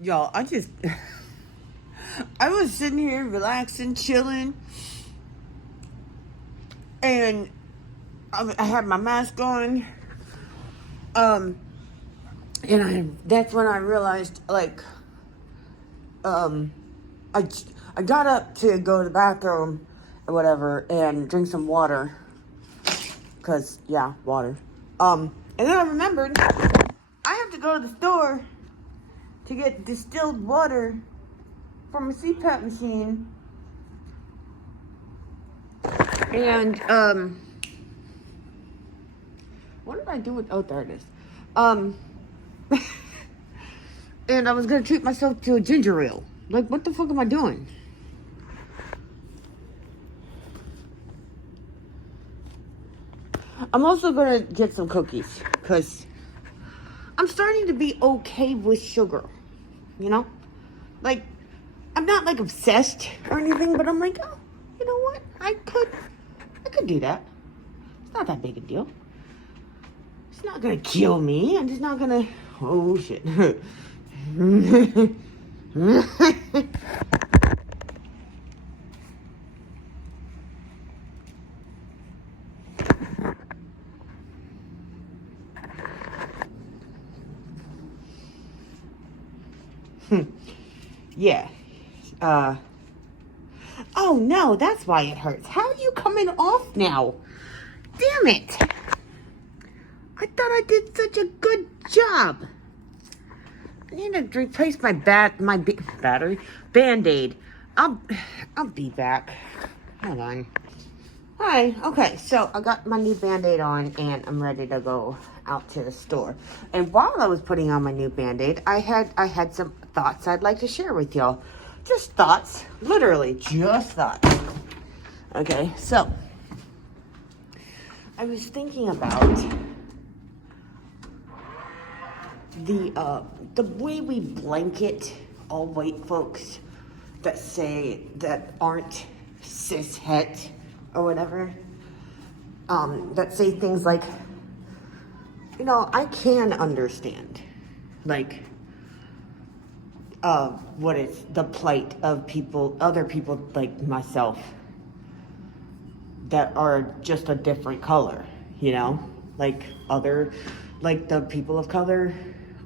Y'all, I was sitting here relaxing, chilling, and I had my mask on. That's when I realized, like, I got up to go to the bathroom or whatever and drink some water. Cause, yeah, water. And then I remembered I have to go to the store to get distilled water from a CPAP machine. And, what did I do with, oh, there it is. And I was gonna treat myself to a ginger ale. Like, what the fuck am I doing? I'm also gonna get some cookies, because I'm starting to be okay with sugar, you know? Like, I'm not, like, obsessed or anything, but I'm like, oh, you know what? I could do that. It's not that big a deal. It's not gonna kill me. I'm just not gonna, oh, shit. Yeah. Oh no, that's why it hurts. How are you coming off now? Damn it. I thought I did such a good job. I need to replace my battery Band-Aid. I'll be back. Hold on. Hi. Okay, so I got my new Band-Aid on and I'm ready to go out to the store. And while I was putting on my new Band-Aid, I had some thoughts I'd like to share with y'all. Just thoughts, literally just thoughts. Okay, so I was thinking about the way we blanket all white folks that aren't cis-het or whatever, that say things like, you know, I can understand, like, what is the plight of other people like myself that are just a different color, you know, like the people of color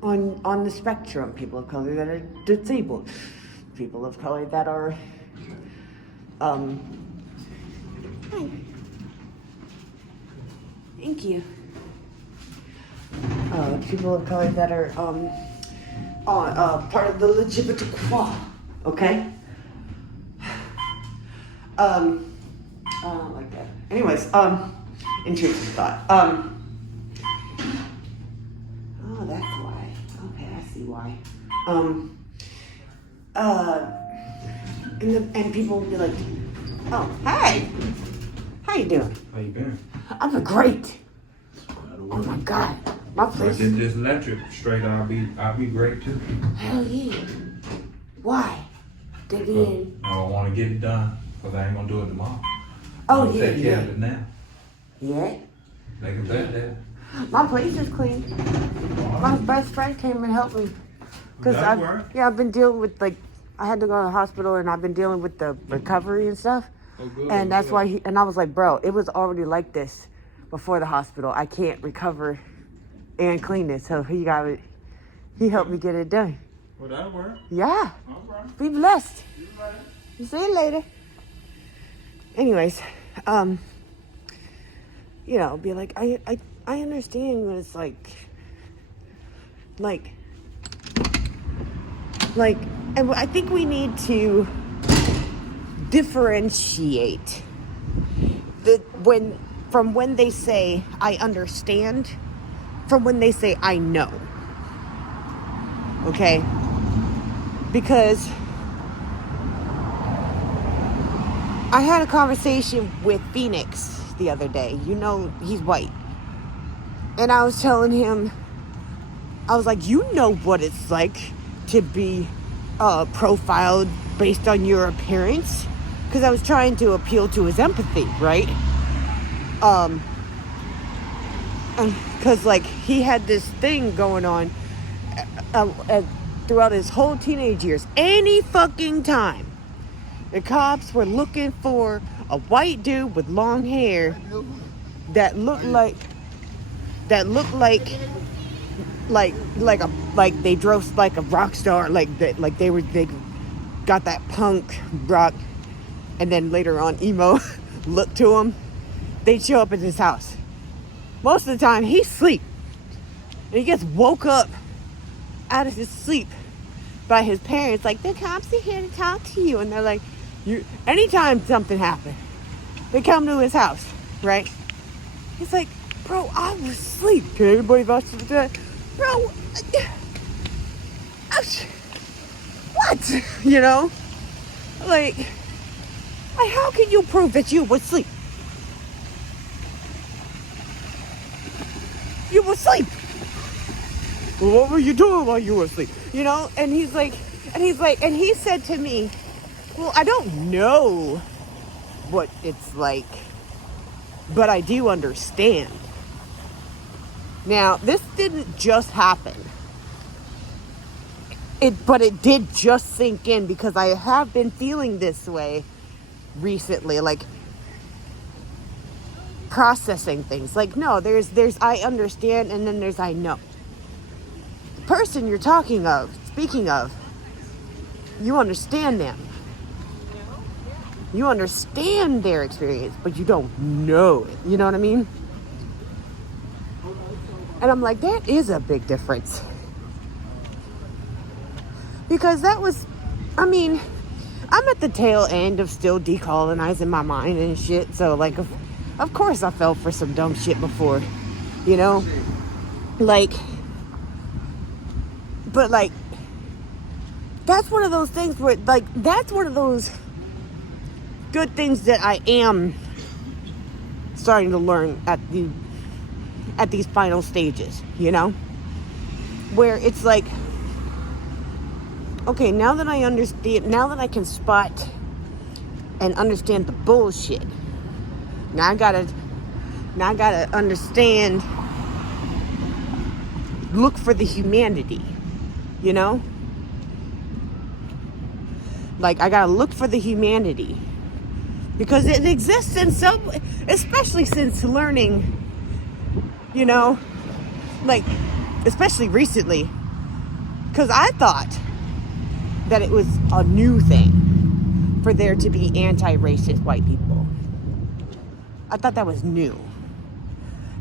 on the spectrum, people of color that are disabled, people of color that are, thank you. People of color that are, part of the LGBTQ, okay? I don't like that. Anyways, intrusive thought. Oh, that's why. Okay, I see why. And people will be like, oh, hey, how you doing? How you been? I'm great. Oh my God, my place. If this electric straight, I'll be great too. Hell yeah. Why? They being. I don't want to get it done because I ain't gonna do it tomorrow. Oh I'm yeah, take care of it now. Yeah. They can bet that. My place is clean. My best friend came and helped me. Cause I've been dealing with, like, I had to go to the hospital and I've been dealing with the recovery and stuff. Oh, good. And that's why and I was like, bro, it was already like this before the hospital. I can't recover and clean it. So he helped me get it done. Well, that'll work. Yeah. All right. Be blessed. You right. See you later. Anyways, you know, be like, I understand what it's like, and I think we need to differentiate from when they say I understand from when they say I know. Okay? Because I had a conversation with Phoenix the other day. You know, he's white. And I was telling him, I was like, you know what it's like to be profiled based on your appearance? Because I was trying to appeal to his empathy, right? And because, like, he had this thing going on throughout his whole teenage years, any fucking time, the cops were looking for a white dude with long hair that looked like they drove like a rock star, they got that punk rock, and then later on emo look to him. They'd show up at his house. Most of the time he's asleep, and he gets woke up out of his sleep by his parents, like, the cops are here to talk to you. And they're like, anytime something happened, they come to his house, right? He's like, bro, I was asleep. Can anybody vouch for that? Bro, what? You know? Like, how can you prove that you were asleep? You were asleep. Well, what were you doing while you were asleep? You know? And he said to me, well, I don't know what it's like, but I do understand. Now, this didn't just happen. But it did just sink in, because I have been feeling this way recently, like processing things. Like, no, there's I understand, and then there's I know. The person you're speaking of, you understand them. You understand their experience, but you don't know it. You know what I mean? And I'm like, that is a big difference. Because I'm at the tail end of still decolonizing my mind and shit. So, like, of course I fell for some dumb shit before, you know? Like, but, like, that's one of those things where, like, that's one of those good things that I am starting to learn at these final stages, you know? Where it's like, okay, now that I understand, now that I can spot and understand the bullshit, now I gotta understand, look for the humanity, you know? Like, I gotta look for the humanity, because it exists in some, especially since learning, you know, like, especially recently, because I thought that it was a new thing for there to be anti-racist white people. I thought that was new.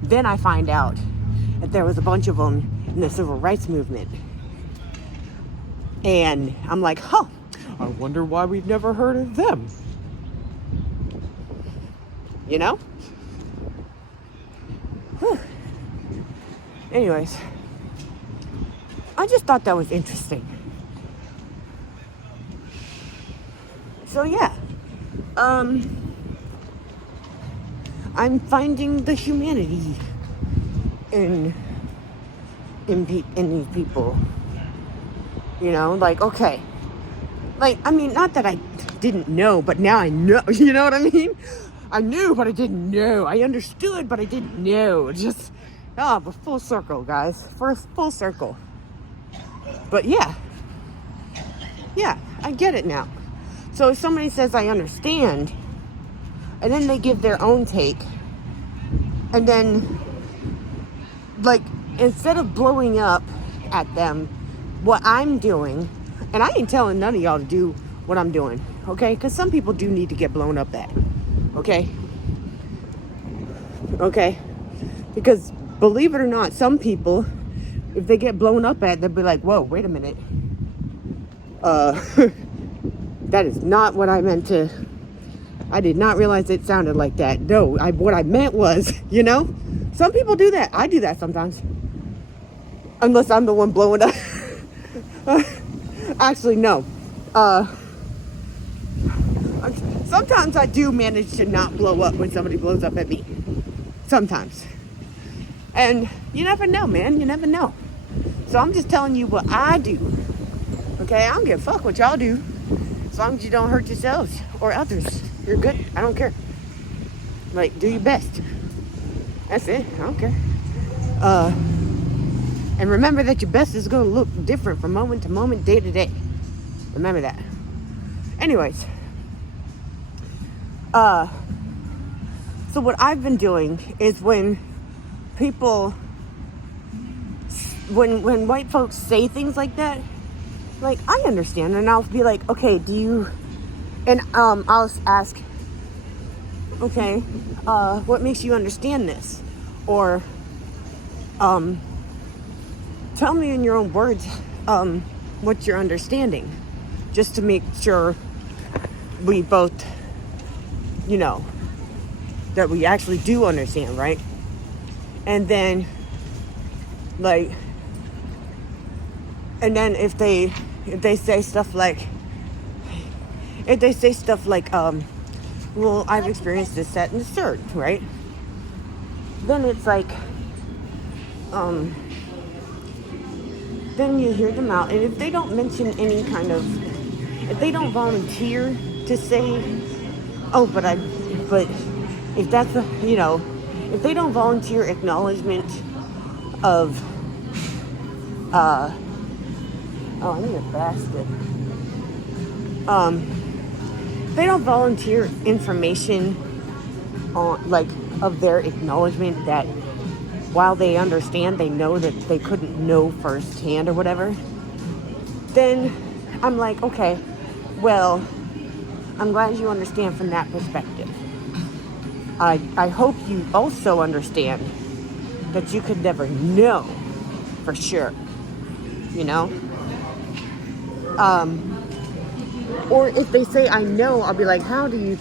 Then I find out that there was a bunch of them in the civil rights movement. And I'm like, I wonder why we've never heard of them. You know? Whew. Anyways, I just thought that was interesting. So yeah, I'm finding the humanity in these people. You know, like, okay, like, I mean, not that I didn't know, but now I know. You know what I mean? I knew, but I didn't know. I understood, but I didn't know. Just, but full circle, guys. Full circle. But yeah, I get it now. So if somebody says, I understand, and then they give their own take, and then, like, instead of blowing up at them, what I'm doing, and I ain't telling none of y'all to do what I'm doing, okay? Because some people do need to get blown up at, okay? Okay? Because, believe it or not, some people, if they get blown up at, they'll be like, whoa, wait a minute. That is not what I meant to. I did not realize it sounded like that. No, what I meant was, you know, some people do that. I do that sometimes. Unless I'm the one blowing up. Actually, no. Sometimes I do manage to not blow up when somebody blows up at me. Sometimes. And you never know, man. You never know. So I'm just telling you what I do. Okay? I don't give a fuck what y'all do. As long as you don't hurt yourselves or others. You're good. I don't care. Like, do your best. That's it. I don't care. And remember that your best is going to look different from moment to moment, day to day. Remember that. Anyways. So what I've been doing is when people, when white folks say things like that, like, I understand. And I'll be like, okay, do you, and I'll ask, okay, what makes you understand this? Or, tell me in your own words, what you're understanding, just to make sure we both, you know, that we actually do understand, right? And then, like, and then if they say stuff like, well, I've experienced this, that, and the third, right? Then it's like, then you hear them out, and if they don't mention any kind of, if they don't volunteer to say, oh, but if that's a, you know, if they don't volunteer acknowledgement of, oh, I need a basket. They don't volunteer information on, like, of their acknowledgement that while they understand, they know that they couldn't know firsthand or whatever, then I'm like, okay, well, I'm glad you understand from that perspective. I hope you also understand that you could never know for sure, you know? Or if they say I know, I'll be like, how do you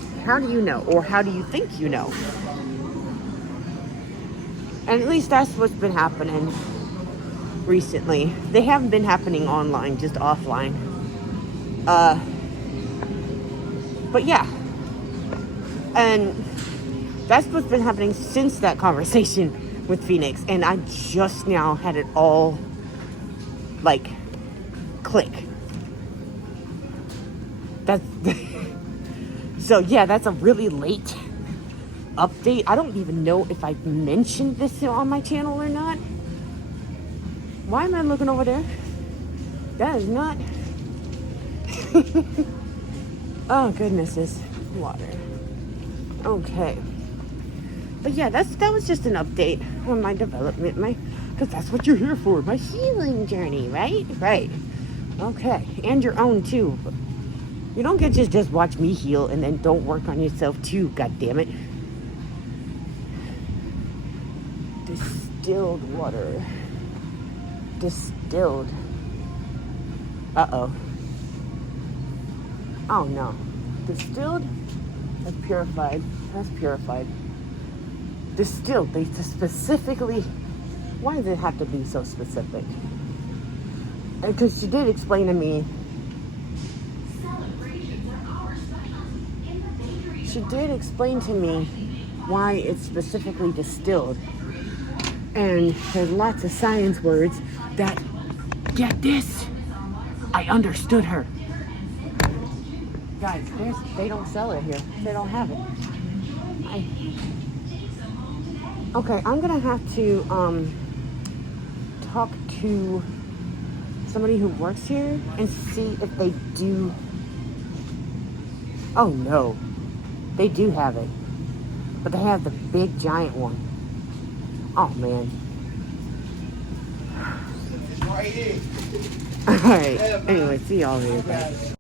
know? Or how do you think you know? And at least that's what's been happening recently. They haven't been happening online, just offline. But yeah. And that's what's been happening since that conversation with Phoenix. And I just now had it all, like, click. That's so yeah, that's a really late update. I don't even know if I mentioned this on my channel or not. Why am I looking over there? That is not. Oh goodness, this water. Okay. But yeah, that was just an update on my development, because that's what you're here for, my healing journey, right? Right. Okay, and your own too. You don't get to just watch me heal and then don't work on yourself too, god damn it. Distilled water. Distilled. Uh-oh. Oh no. Distilled? That's purified. That's purified. Distilled. They specifically... Why does it have to be so specific? Because she did explain to me... She did explain to me why it's specifically distilled. And there's lots of science words that, get this, I understood her. Guys, they don't sell it here. They don't have it. Okay, I'm gonna have to talk to somebody who works here and see if they do. Oh no, they do have it, but they have the big giant one. Oh man. All right. Anyway, see y'all later. Bye.